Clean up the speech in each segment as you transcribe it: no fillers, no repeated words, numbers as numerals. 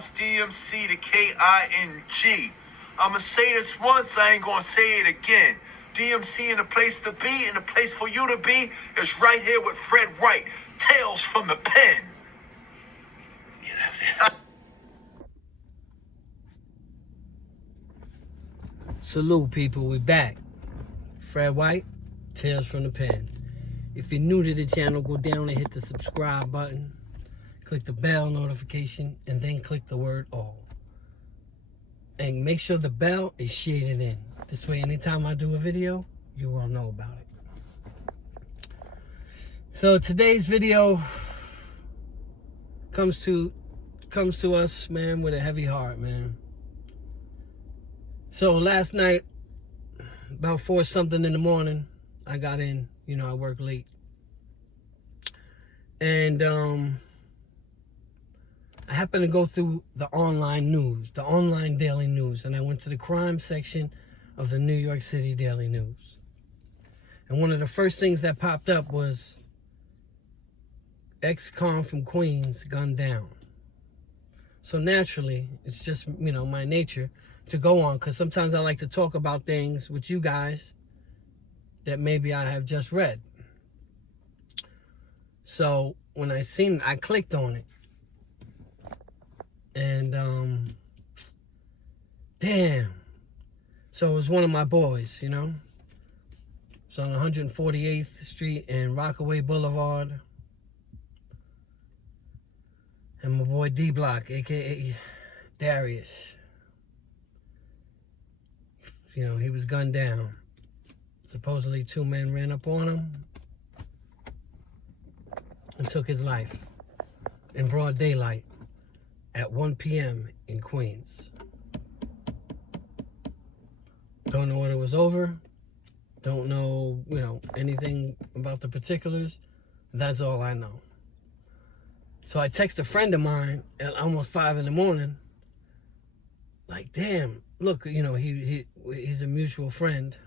pronounced DMC to King. I'ma say this once, I ain't gonna say it again. DMC in the place to be, and the place for you to be is right here with Fred White. Tales from the pen. Yeah, that's it. Salute, people. We back. Fred White, Tales from the Pen. If you're new to the channel, go down and hit the subscribe button. Click the bell notification, and then click the word all. And make sure the bell is shaded in. This way, anytime I do a video, you will know about it. So today's video comes to us, man, with a heavy heart, man. So last night, about 4 something in the morning, I got in. You know, I work late. And I happened to go through the online news, the online daily news, and I went to the crime section of the New York City Daily News. And one of the first things that popped up was ex-con from Queens gunned down. So naturally, it's just, you know, my nature to go on, because sometimes I like to talk about things with you guys that maybe I have just read. So when I seen it, I clicked on it. And damn. So it was one of my boys, you know. It's on 148th Street and Rockaway Boulevard. And my boy D Block, aka Darius. You know, he was gunned down. Supposedly 2 men ran up on him and took his life in broad daylight at 1 p.m. in Queens. Don't know what it was over. Don't know, you know, anything about the particulars. That's all I know. So I text a friend of mine at almost 5 in the morning. Like, damn, look, you know, he's a mutual friend.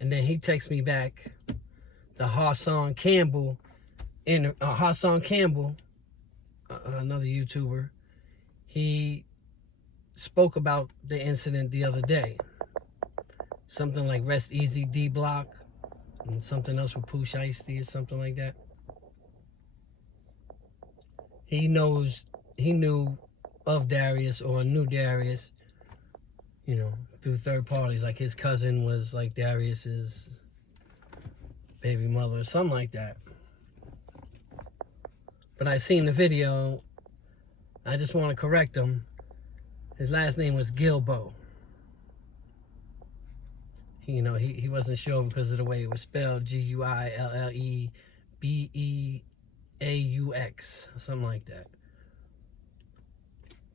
And then he texts me back, the Hassan Campbell, another YouTuber, he spoke about the incident the other day. Something like Rest Easy D Block, and something else with Pooh Shiesty or something like that. He knew of Darius, or knew Darius, you know, through third parties. Like his cousin was like Darius's baby mother or something like that. But I seen the video. I just want to correct him. His last name was Guillebeaux. You know, he wasn't sure because of the way it was spelled, Guillebeaux, or something like that.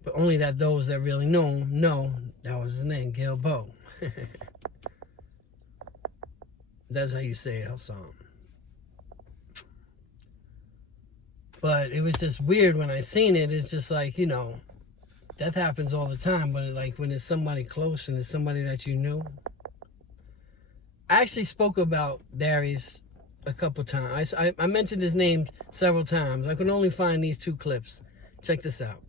But only that those that really know that was his name, Guillebeaux. That's how you say it, Hassan. But it was just weird when I seen it. It's just like, you know, death happens all the time, but like when it's somebody close and it's somebody that you knew. I actually spoke about Darius a couple times. I mentioned his name several times. I could only find these 2 clips. Check this out.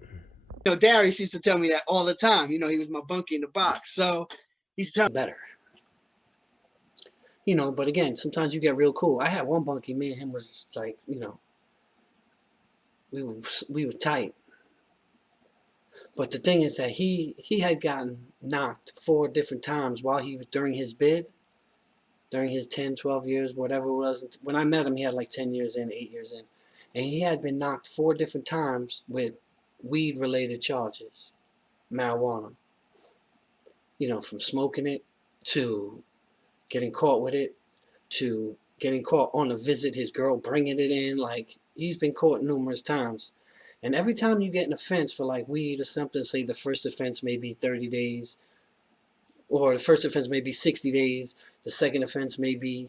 You know, Darius used to tell me that all the time. You know, he was my bunkie in the box. So he used to tell me Better. You know, but again, sometimes you get real cool. I had one bunkie, me and him was like, you know, we were tight. But the thing is that he had gotten knocked 4 different times while he was during his bid, during his 10, 12 years, whatever it was. When I met him, he had like 10 years in, 8 years in. And he had been knocked 4 different times with weed-related charges, marijuana. You know, from smoking it to getting caught with it to getting caught on a visit, his girl bringing it in. Like, he's been caught numerous times. And every time you get an offense for like weed or something, say the first offense may be 30 days, or the first offense may be 60 days, the second offense may be,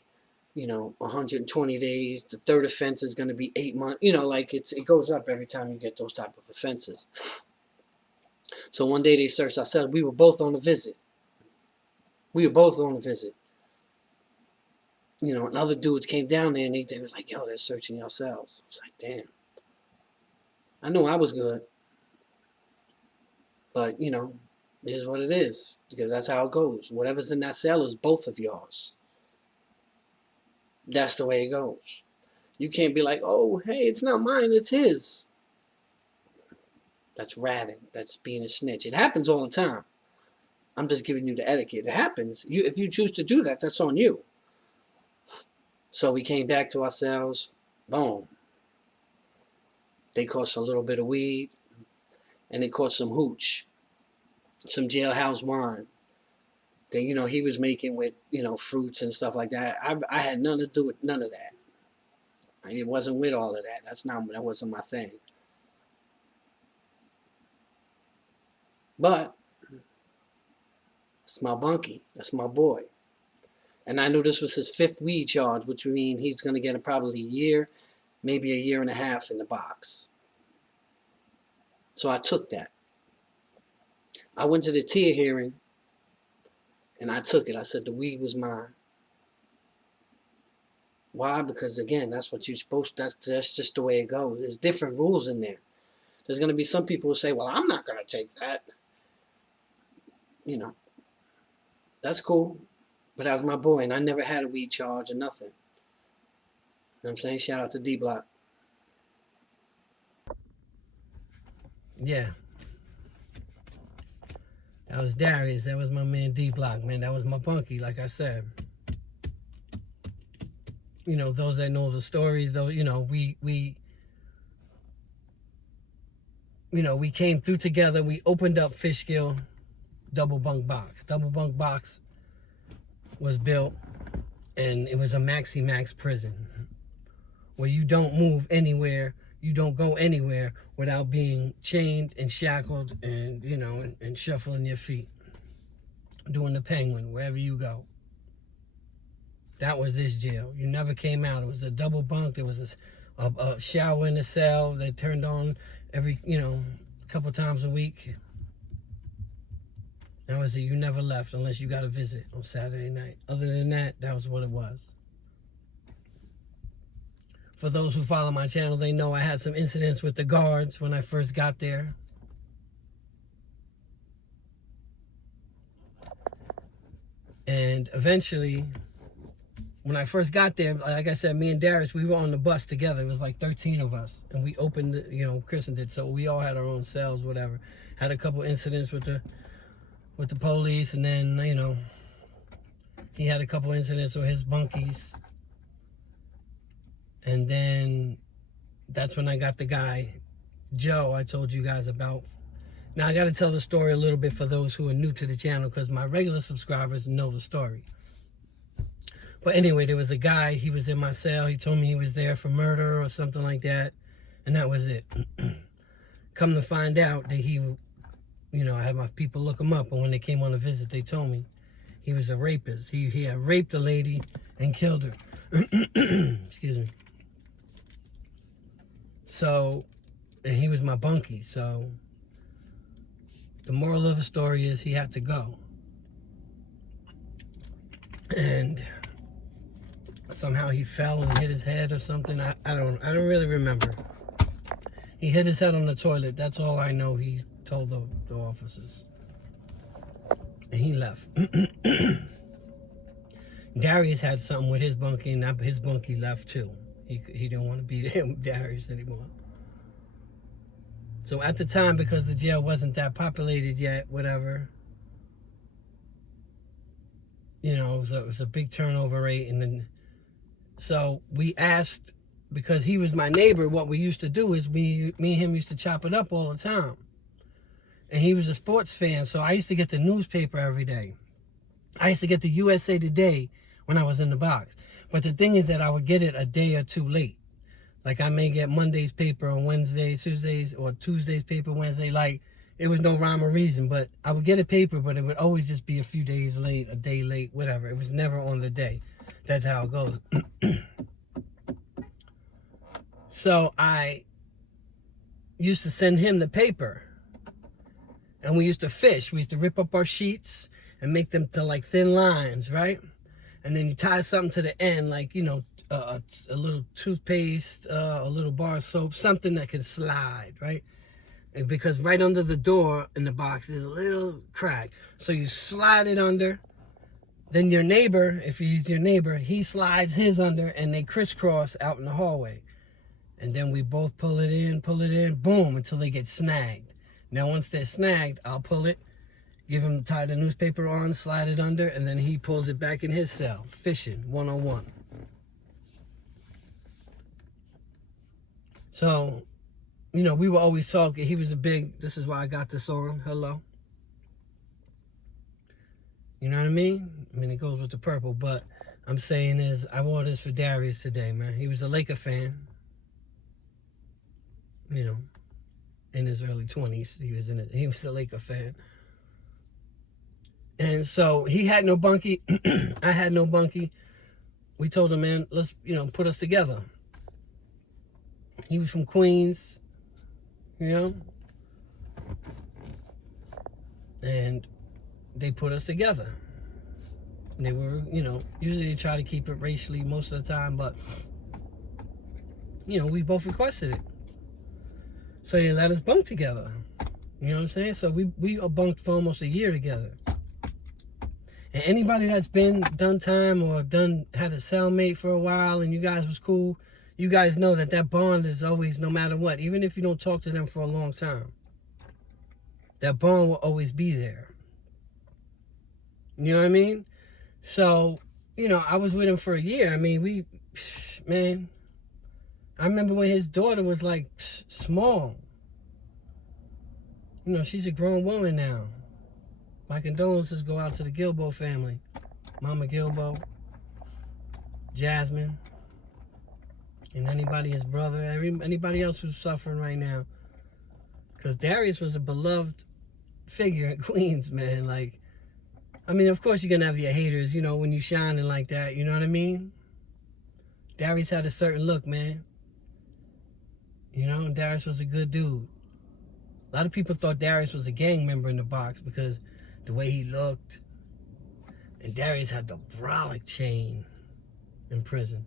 you know, 120 days, the third offense is going to be 8 months, you know, like it goes up every time you get those type of offenses. So one day they searched our cell. We were both on a visit. You know, and other dudes came down there and they was like, yo, they're searching your cells. It's like, damn. I knew I was good. But, you know, it is what it is. Because that's how it goes. Whatever's in that cell is both of yours. That's the way it goes. You can't be like, oh, hey, it's not mine, it's his. That's ratting. That's being a snitch. It happens all the time. I'm just giving you the etiquette. It happens. If you choose to do that, that's on you. So we came back to ourselves. Boom. They caught a little bit of weed. And they caught some hooch. Some jailhouse wine. That, you know, he was making with, you know, fruits and stuff like that. I had nothing to do with none of that. It wasn't with all of that. That wasn't my thing. But that's my bunkie. That's my boy. And I knew this was his 5th weed charge, which would mean he's going to get probably a year, maybe a year and a half in the box. So I took that. I went to the Tier hearing, and I took it. I said the weed was mine. Why? Because, again, that's what you're supposed to, that's just the way it goes. There's different rules in there. There's going to be some people who say, well, I'm not going to take that. You know, that's cool. But that was my boy, and I never had a weed charge or nothing. You know what I'm saying? Shout out to D-Block. Yeah. That was Darius. That was my man D-Block, man. That was my bunkie, like I said. You know, those that know the stories, though, you know, we came through together. We opened up Fishkill double bunk box. Double bunk box was built, and it was a maxi max prison where you don't move anywhere, you don't go anywhere without being chained and shackled and, you know, and shuffling your feet, doing the penguin wherever you go. That was this jail. You never came out. It was a double bunk. There was a shower in the cell that turned on every, you know, couple times a week. That was it. You never left unless you got a visit on Saturday night. Other than that, that was what it was. For those who follow my channel, they know I had some incidents with the guards when I first got there. And eventually, when I first got there, like I said, me and Darius, we were on the bus together. It was like 13 of us. And we opened, you know, Kristen did. So we all had our own cells, whatever. Had a couple incidents with the police. And then, you know, he had a couple incidents with his bunkies. And then that's when I got the guy, Joe, I told you guys about. Now, I got to tell the story a little bit for those who are new to the channel, because my regular subscribers know the story. But anyway, there was a guy, he was in my cell. He told me he was there for murder or something like that. And that was it. Come to find out that he, you know, I had my people look him up. And when they came on a visit, they told me he was a rapist. He had raped a lady and killed her. Excuse me. So, and he was my bunkie. So, the moral of the story is he had to go. And somehow he fell and hit his head or something. I don't really remember. He hit his head on the toilet. That's all I know. He told the officers. And he left. Darius had something with his bunkie, and his bunkie left too. He didn't want to be there with Darius anymore. So at the time, because the jail wasn't that populated yet, whatever, you know, it was a big turnover rate. And then, so we asked, because he was my neighbor, what we used to do is me and him used to chop it up all the time. And he was a sports fan, so I used to get the newspaper every day. I used to get the USA Today when I was in the box. But the thing is that I would get it a day or two late. Like I may get Monday's paper on Wednesday, Tuesdays, or Tuesday's paper Wednesday. Like, it was no rhyme or reason, but I would get a paper, but it would always just be a few days late, a day late, whatever. It was never on the day. That's how it goes. So I used to send him the paper. And we used to fish. We used to rip up our sheets and make them to like thin lines, right? And then you tie something to the end, like, you know, a little toothpaste, a little bar of soap, something that can slide, right? And because right under the door in the box is a little crack. So you slide it under. Then your neighbor, if he's your neighbor, he slides his under and they crisscross out in the hallway. And then we both pull it in, boom, until they get snagged. Now, once they're snagged, I'll pull it, give him, tie the newspaper on, slide it under, and then he pulls it back in his cell. Fishing 101. So, you know, we were always talking. He was a big, this is why I got this on. Hello. You know what I mean? I mean, it goes with the purple, but I'm saying is, I wore this for Darius today, man. He was a Laker fan. You know, in his early 20s, he was a Laker fan. And so he had no bunkie. I had no bunkie. We told him, man, let's, you know, put us together. He was from Queens, you know, and they put us together. And they were, you know, usually they try to keep it racially most of the time, but, you know, we both requested it. So they let us bunk together. You know what I'm saying? So we bunked for almost a year together. And anybody that's done time or had a cellmate for a while and you guys was cool, you guys know that bond is always, no matter what, even if you don't talk to them for a long time, that bond will always be there. You know what I mean? So, you know, I was with him for a year. I mean, man, I remember when his daughter was like small. You know, she's a grown woman now. My condolences go out to the Guillebeaux family. Mama Guillebeaux, Jasmine, and anybody, his brother, anybody else who's suffering right now. Because Darius was a beloved figure in Queens, man. Like, I mean, of course you're going to have your haters, you know, when you shining like that, you know what I mean? Darius had a certain look, man. You know, Darius was a good dude. A lot of people thought Darius was a gang member in the box because the way he looked. And Darius had the brolic chain in prison.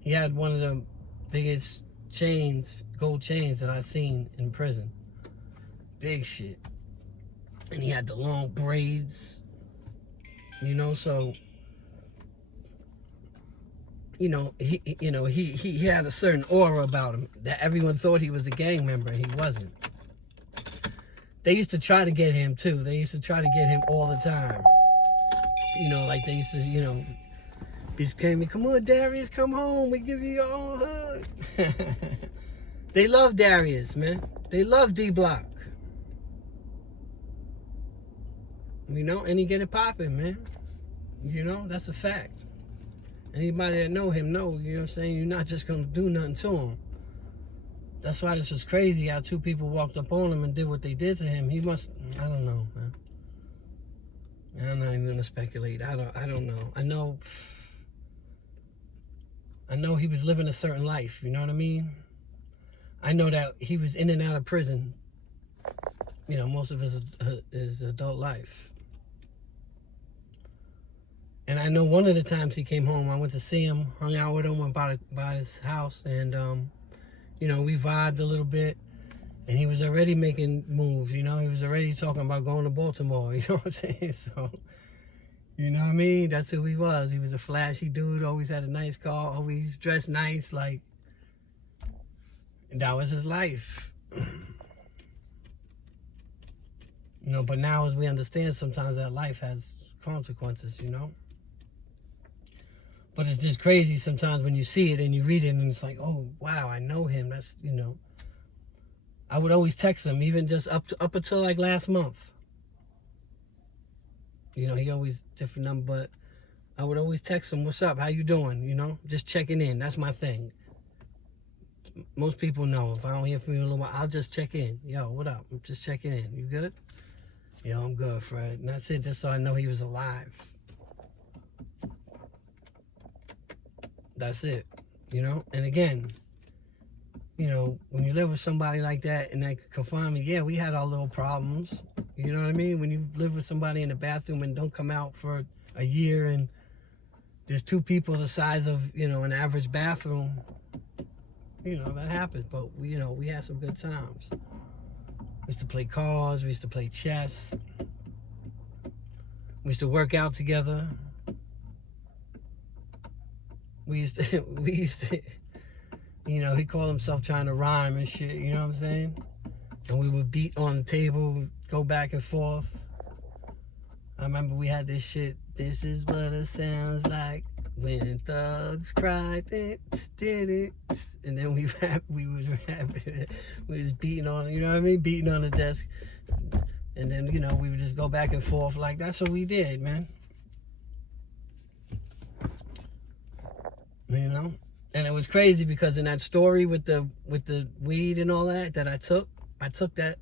He had one of the biggest chains, gold chains that I've seen in prison. Big shit. And he had the long braids. You know, so he had a certain aura about him that everyone thought he was a gang member and he wasn't. They used to try to get him too. They used to try to get him all the time. You know, like they used to, you know, be screaming, "Come on, Darius, come home. We give you your own hug." They love Darius, man. They love D-Block. You know, and he get it popping, man. You know, that's a fact. Anybody that know him know, you know what I'm saying? You're not just going to do nothing to him. That's why this was crazy how two people walked up on him and did what they did to him. He must, I don't know, man. I'm not even going to speculate. I don't know. I know he was living a certain life, you know what I mean? I know that he was in and out of prison, you know, most of his adult life. And I know one of the times he came home, I went to see him, hung out with him, went by his house, and, you know, we vibed a little bit. And he was already making moves, you know? He was already talking about going to Baltimore, you know what I'm saying? So, you know what I mean? That's who he was. He was a flashy dude, always had a nice car, always dressed nice, like, and that was his life. You know, but now as we understand, sometimes that life has consequences, you know? But it's just crazy sometimes when you see it and you read it and it's like, oh, wow, I know him. That's, you know. I would always text him, even just up until like last month. You know, he always different number, but I would always text him, "What's up? How you doing?" You know, just checking in. That's my thing. Most people know if I don't hear from you in a little while, I'll just check in. Yo, what up? I'm just checking in. You good? Yo, I'm good, Fred. And that's it, just so I know he was alive. That's it, you know? And again, you know, when you live with somebody like that and they confirm me, yeah, we had our little problems. You know what I mean? When you live with somebody in the bathroom and don't come out for a year and there's two people the size of, you know, an average bathroom, you know, that happens. But, you know, we had some good times. We used to play cards. We used to play chess. We used to work out together. We used to, you know, he called himself trying to rhyme and shit, you know what I'm saying? And we would beat on the table, go back and forth. I remember we had this shit, this is what it sounds like when thugs cry, did it. And then we was rapping, we was beating on, you know what I mean? Beating on the desk. And then, you know, we would just go back and forth. Like, that's what we did, man. You know? And it was crazy because in that story with the weed and all that I took that.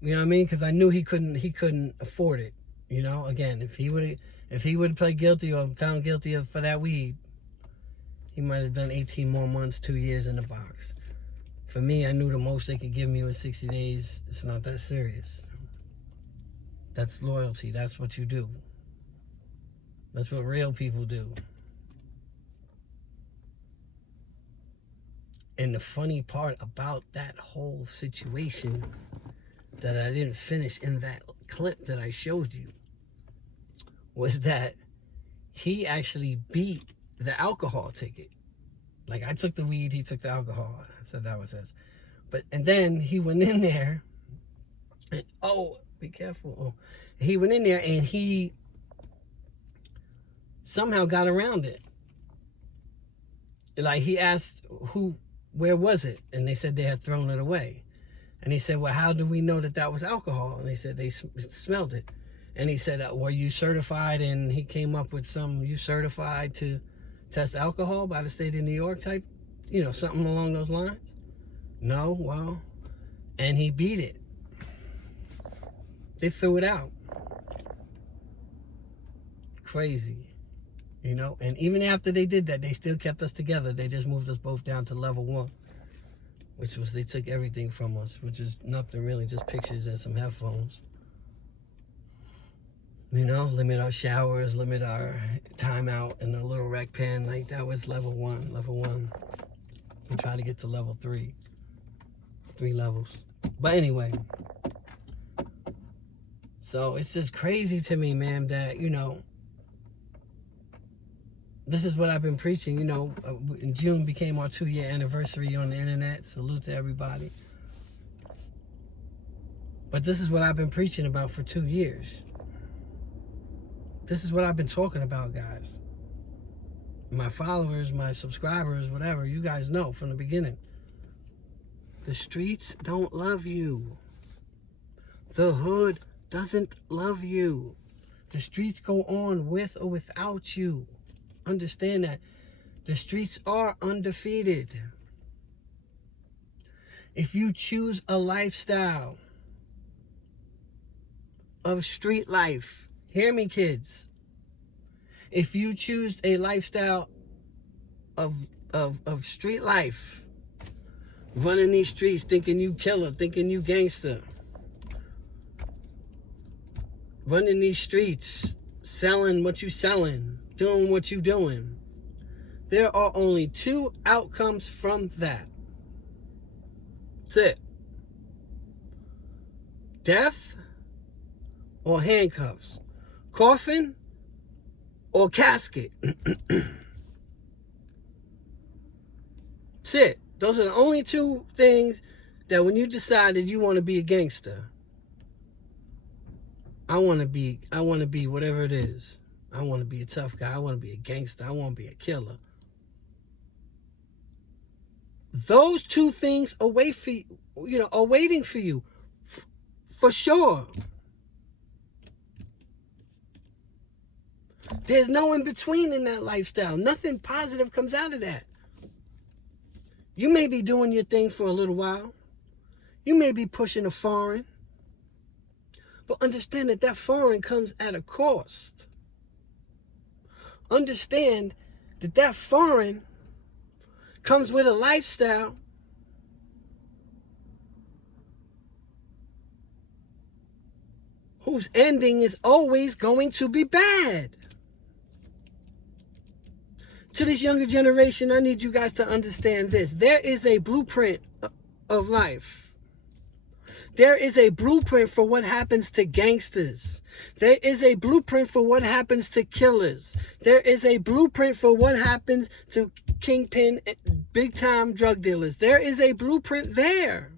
You know what I mean? Because I knew he couldn't afford it. You know, again, if he would pled guilty or found guilty for that weed, he might have done 18 more months, 2 years in the box. For me, I knew the most they could give me was 60 days. It's not that serious. That's loyalty. That's what you do. That's what real people do. And the funny part about that whole situation that I didn't finish in that clip that I showed you was that he actually beat the alcohol ticket. Like, I took the weed, he took the alcohol. So that was his. And then he went in there and, oh, be careful. Oh, he went in there and he somehow got around it. Like, he asked where was it? And they said they had thrown it away. And he said, well, how do we know that was alcohol? And they said they smelled it. And he said, were you certified? And he came up with you certified to test alcohol by the state of New York type, you know, something along those lines. No, well, and he beat it. They threw it out. Crazy, you know. And even after they did that, they still kept us together. They just moved us both down to level 1, which was they took everything from us, which is nothing really, just pictures and some headphones. You know, limit our showers, limit our time out in a little rec pen. Like, that was level 1. Level 1. We try to get to level 3. 3 levels. But anyway. So it's just crazy to me, man, that, you know, this is what I've been preaching. You know, in June became our 2-year anniversary on the internet. Salute to everybody. But this is what I've been preaching about for 2 years. This is what I've been talking about, guys. My followers, my subscribers, whatever, you guys know from the beginning. The streets don't love you. The hood doesn't love you. The streets go on with or without you. Understand that. The streets are undefeated. If you choose a lifestyle of street life, hear me, kids. If you choose a lifestyle of street life, running these streets, thinking you killer, thinking you gangster, running these streets, selling what you selling, doing what you doing, there are only 2 outcomes from that. That's it. Death or handcuffs. Coffin or casket. That's it. Those are the only 2 things that when you decided you want to be a gangster, I want to be whatever it is. I want to be a tough guy. I want to be a gangster. I want to be a killer. Those 2 things are waiting for you, for sure. There's no in between in that lifestyle. Nothing positive comes out of that. You may be doing your thing for a little while. You may be pushing a foreign. But understand that foreign comes at a cost. Understand that foreign comes with a lifestyle whose ending is always going to be bad. To this younger generation, I need you guys to understand this. There is a blueprint of life. There is a blueprint for what happens to gangsters. There is a blueprint for what happens to killers. There is a blueprint for what happens to kingpin, big-time drug dealers. There is a blueprint there.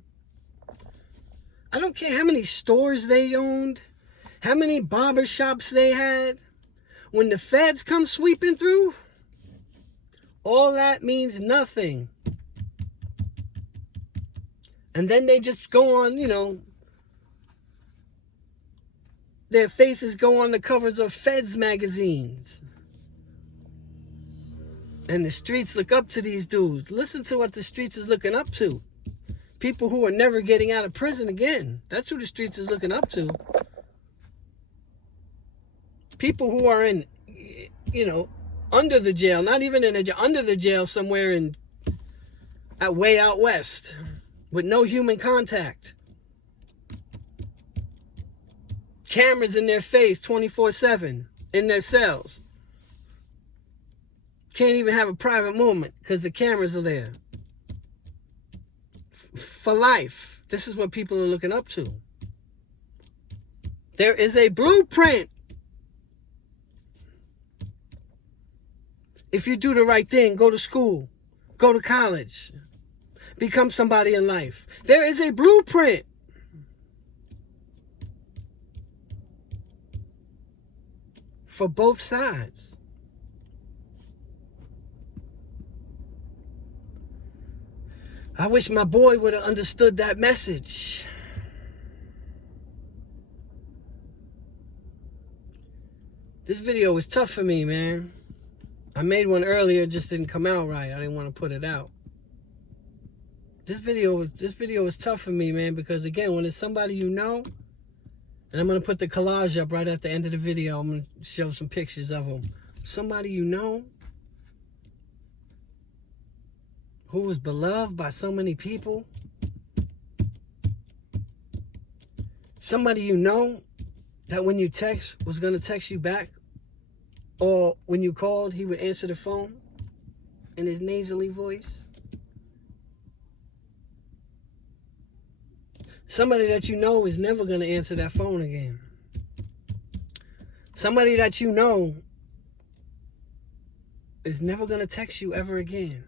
I don't care how many stores they owned, how many barber shops they had. When the feds come sweeping through, all that means nothing. And then they just go on, their faces go on the covers of Feds magazines. And the streets look up to these dudes. Listen to what the streets is looking up to. People who are never getting out of prison again. That's who the streets is looking up to. People who are in, under the jail. Not even in under the jail somewhere way out west. With no human contact. Cameras in their face 24/7 in their cells. Can't even have a private moment because the cameras are there. For life. This is what people are looking up to. There is a blueprint. If you do the right thing, go to school, go to college, become somebody in life. There is a blueprint. For both sides. I wish my boy would have understood that message. This video was tough for me, man. I made one earlier, it just didn't come out right. I didn't want to put it out. This video is tough for me, man, because again, when it's somebody you know, and I'm going to put the collage up right at the end of the video. I'm going to show some pictures of them. Somebody you know, who was beloved by so many people. Somebody you know that when you text was going to text you back. Or when you called, he would answer the phone in his nasally voice. Somebody that you know is never going to answer that phone again. Somebody that you know is never going to text you ever again.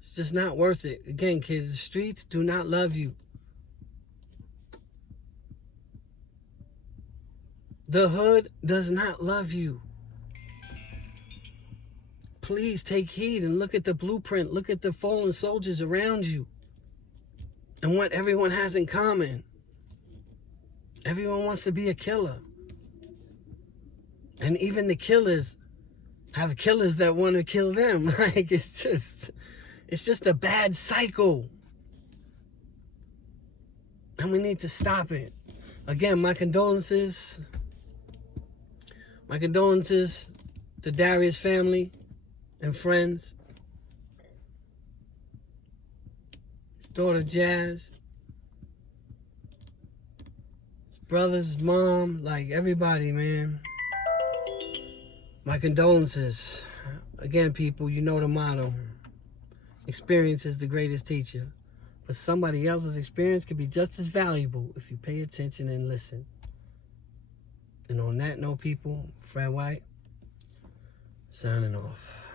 It's just not worth it. Again, kids, the streets do not love you. The hood does not love you. Please take heed and look at the blueprint. Look at the fallen soldiers around you and what everyone has in common. Everyone wants to be a killer. And even the killers have killers that want to kill them. Like, it's just a bad cycle. And we need to stop it. Again, my condolences. My condolences to Darius' family and friends. His daughter Jazz. His brothers, his mom, like everybody, man. My condolences. Again, people, you know the motto. Experience is the greatest teacher. But somebody else's experience can be just as valuable if you pay attention and listen. And on that note, people, Fred White, signing off.